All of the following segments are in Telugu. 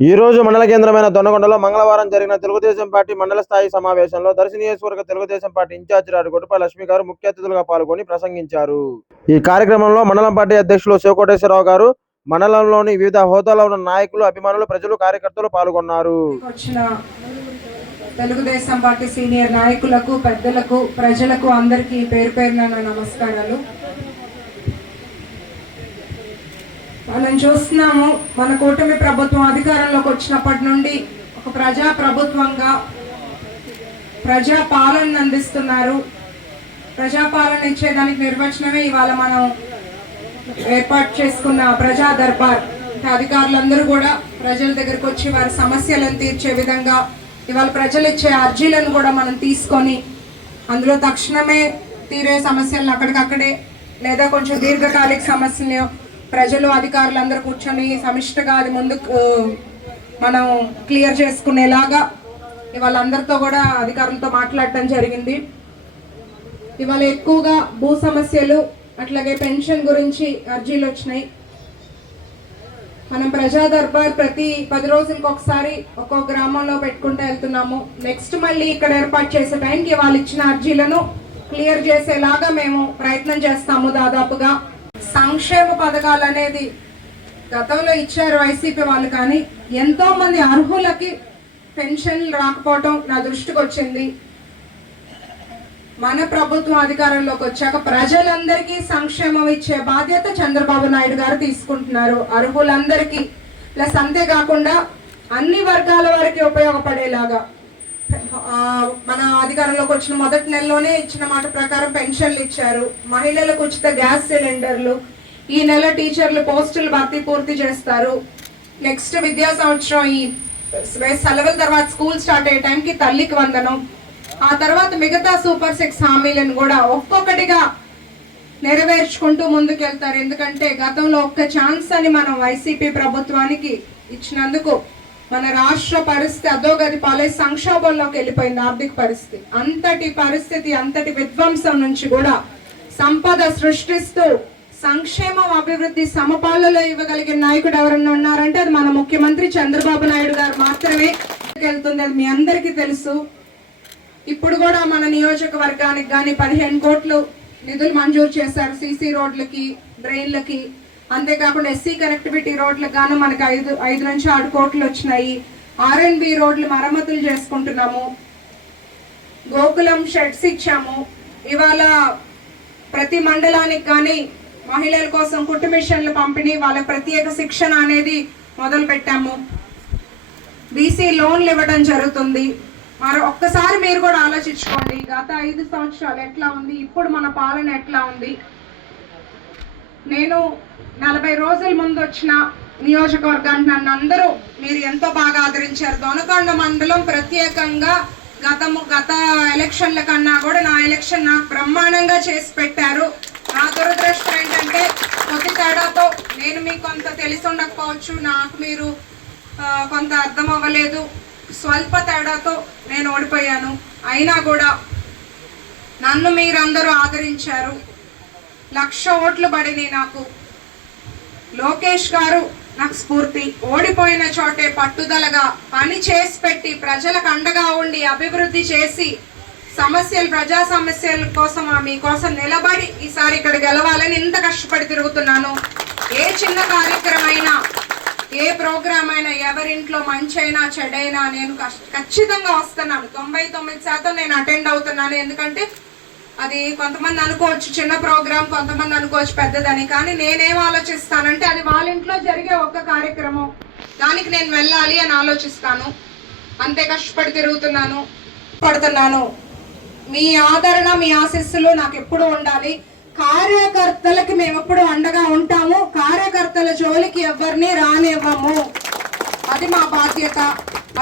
ఈ రోజు మండల కేంద్రమైన దొన్నకొండలో మంగళవారం జరిగిన తెలుగుదేశం పార్టీ మండల స్థాయి సమావేశంలో దర్శి నియోజకవర్గ తెలుగుదేశం పార్టీ ఇన్ఛార్జి రాడు గొడ్డుపల్లి లక్ష్మి గారు ముఖ్య అతిథులుగా పాల్గొని ప్రసంగించారు. ఈ కార్యక్రమంలో మండలం పార్టీ అధ్యక్షులు శివకోటేశ్వరరావు గారు మండలంలోని వివిధ హోదాలో ఉన్న నాయకులు అభిమానులు ప్రజలు కార్యకర్తలు పాల్గొన్నారు. తెలుగుదేశం పార్టీ సీనియర్ నాయకులకు పెద్దలకు ప్రజలకు అందరికీ పేరు పేరున నమస్కారాలు. మనం చూస్తున్నాము మన కూటమి ప్రభుత్వం అధికారంలోకి వచ్చినప్పటి నుండి ఒక ప్రజా ప్రభుత్వంగా ప్రజా పాలన అందిస్తున్నారు. ప్రజాపాలన ఇచ్చేదానికి నిర్వచనమే ఇవాళ మనం ఏర్పాటు చేసుకున్న ప్రజా దర్బార్. అంటే అధికారులందరూ కూడా ప్రజల దగ్గరకు వచ్చి వారి సమస్యలను తీర్చే విధంగా ఇవాళ ప్రజలు ఇచ్చే అర్జీలను కూడా మనం తీసుకొని అందులో తక్షణమే తీరే సమస్యలను అక్కడికక్కడే లేదా కొంచెం దీర్ఘకాలిక సమస్యలు ప్రజలు అధికారులు అందరు కూర్చొని సమిష్టిగా అది ముందుకు మనం క్లియర్ చేసుకునేలాగా ఇవాళ అందరితో కూడా అధికారులతో మాట్లాడటం జరిగింది. ఇవాళ ఎక్కువగా భూ సమస్యలు అట్లాగే పెన్షన్ గురించి అర్జీలు వచ్చినాయి. మనం ప్రజా దర్బార్ ప్రతి పది రోజులకు ఒకసారి ఒక్కో గ్రామంలో పెట్టుకుంటూ వెళ్తున్నాము. నెక్స్ట్ మళ్ళీ ఇక్కడ ఏర్పాటు చేసే టైంకి వాళ్ళు ఇచ్చిన అర్జీలను క్లియర్ చేసేలాగా మేము ప్రయత్నం చేస్తాము దాదాపుగా. సంక్షేమ పథకాలు అనేది గతంలో ఇచ్చారు వైసీపీ వాళ్ళు కానీ ఎంతో మంది అర్హులకి పెన్షన్లు రాకపోవటం నా దృష్టికి వచ్చింది. మన ప్రభుత్వం అధికారంలోకి వచ్చాక ప్రజలందరికీ సంక్షేమం ఇచ్చే బాధ్యత చంద్రబాబు నాయుడు గారు తీసుకుంటున్నారు. అర్హులందరికీ. ప్లస్ అంతేకాకుండా అన్ని వర్గాల వారికి ఉపయోగపడేలాగా మన అధికారంలోకి వచ్చిన మొదటి నెలలోనే ఇచ్చిన మాట ప్రకారం పెన్షన్లు ఇచ్చారు. మహిళలకు ఉచిత గ్యాస్ సిలిండర్లు ఈ నెల టీచర్లు పోస్టులు భర్తీ పూర్తి చేస్తారు. నెక్స్ట్ విద్యా సంవత్సరం ఈ సెలవుల తర్వాత స్కూల్ స్టార్ట్ అయ్యే టైంకి తల్లికి వందనం. ఆ తర్వాత మిగతా సూపర్ సిక్స్ హామీలను కూడా ఒక్కొక్కటిగా నెరవేర్చుకుంటూ ముందుకెళ్తారు. ఎందుకంటే గతంలో ఒక్క ఛాన్స్ అని మనం వైసీపీ ప్రభుత్వానికి ఇచ్చినందుకు మన రాష్ట్ర పరిస్థితి అధోగతి పాలై సంక్షోభంలోకి వెళ్ళిపోయింది ఆర్థిక పరిస్థితి. అంతటి పరిస్థితి అంతటి విధ్వంసం నుంచి కూడా సంపద సృష్టిస్తూ సంక్షేమం అభివృద్ధి సమపాలలో ఇవ్వగలిగిన నాయకుడు ఎవరన్నా ఉన్నారంటే అది మన ముఖ్యమంత్రి చంద్రబాబు నాయుడు గారు మాత్రమే వెళ్తుంది. అది మీ అందరికీ తెలుసు. ఇప్పుడు కూడా మన నియోజకవర్గానికి కానీ పదిహేను కోట్లు నిధులు మంజూరు చేశారు సీసీ రోడ్లకి డ్రైన్లకి. అంతేకాకుండా ఎస్సీ కనెక్టివిటీ రోడ్లకు గాను మనకి ఐదు ఐదు నుంచి ఆరు కోట్లు వచ్చినాయి. ఆర్ఎన్బి రోడ్లు మరమ్మతులు చేసుకుంటున్నాము. గోకులం షెడ్స్ ఇచ్చాము. ఇవాళ ప్రతి మండలానికి కానీ మహిళల కోసం కుట్టు మిషన్లు పంపిణీ వాళ్ళ ప్రత్యేక శిక్షణ అనేది మొదలు పెట్టాము బీసీ లోన్లు ఇవ్వడం జరుగుతుంది. మరి ఒక్కసారి మీరు కూడా ఆలోచించుకోండి గత ఐదు సంవత్సరాలు ఎట్లా ఉంది ఇప్పుడు మన పాలన ఎట్లా ఉంది? నేను నలభై రోజుల ముందు వచ్చిన నియోజకవర్గానికి నన్ను అందరూ మీరు ఎంతో బాగా ఆదరించారు. దొనకొండ మండలం ప్రత్యేకంగా గతము గత ఎలక్షన్ల కన్నా కూడా నా ఎలక్షన్ నాకు బ్రహ్మాండంగా చేసి పెట్టారు. నా దురదృష్టం ఏంటంటే కొద్ది తేడాతో నేను మీకు కొంత తెలిసి ఉండకపోవచ్చు నాకు మీరు కొంత అర్థం అవ్వలేదు. స్వల్ప తేడాతో నేను ఓడిపోయాను. అయినా కూడా నన్ను మీరందరూ ఆదరించారు. లక్ష ఓట్లు పడినాయి నాకు. లోకేష్ గారు నాకు స్ఫూర్తి. ఓడిపోయిన చోటే పట్టుదలగా పని చేసి పెట్టి ప్రజలకు అండగా ఉండి అభివృద్ధి చేసి సమస్యలు ప్రజా సమస్యల కోసం మీకోసం నిలబడి ఈసారి ఇక్కడ గెలవాలని ఇంత కష్టపడి తిరుగుతున్నాను. ఏ చిన్న కార్యక్రమైనా ఏ ప్రోగ్రామ్ అయినా ఎవరింట్లో మంచి అయినా చెడైనా నేను కష్ట- ఖచ్చితంగా వస్తున్నాను. తొంభై తొమ్మిది శాతం నేను అటెండ్ అవుతున్నాను. ఎందుకంటే అది కొంతమంది అనుకోవచ్చు చిన్న ప్రోగ్రామ్ కొంతమంది అనుకోవచ్చు పెద్దదని కానీ నేనేం ఆలోచిస్తానంటే అది వాళ్ళ ఇంట్లో జరిగే ఒక్క కార్యక్రమం. దానికి నేను వెళ్ళాలి అని ఆలోచిస్తాను. అంతే కష్టపడి తిరుగుతున్నాను పడుతున్నాను. మీ ఆదరణ మీ ఆశస్సులు నాకు ఎప్పుడు ఉండాలి. కార్యకర్తలకి మేము ఎప్పుడు అండగా ఉంటాము. కార్యకర్తల జోలికి ఎవరిని రానివ్వము. అది మా బాధ్యత.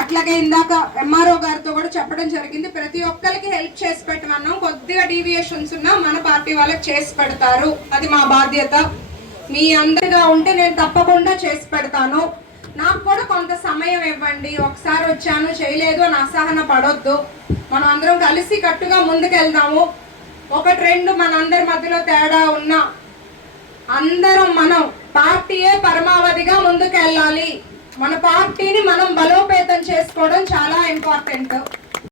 అట్లాగే ఇందాక ఎంఆర్ఓ గారితో కూడా చెప్పడం జరిగింది. ప్రతి ఒక్కరికి హెల్ప్ చేసి పెట్టమన్నాం. కొద్దిగా డీవియేషన్స్ ఉన్నా మన పార్టీ వాళ్ళకి చేసి పెడతారు. అది మా బాధ్యత. మీ అందరిగా ఉంటే నేను తప్పకుండా చేసి పెడతాను. నాకు కూడా కొంత సమయం ఇవ్వండి. ఒకసారి వచ్చాను చేయలేదు అని అసహన పడొద్దు. మనం అందరం కలిసి కట్టుగా ముందుకెళ్దాము. ఒకటి రెండు మనందరి మధ్యలో తేడా ఉన్నా అందరం మనం పార్టీయే పరమావధిగా ముందుకెళ్ళాలి. మన పార్టీని మనం బలోపేతం చేసుకోవడం చాలా ఇంపార్టెంట్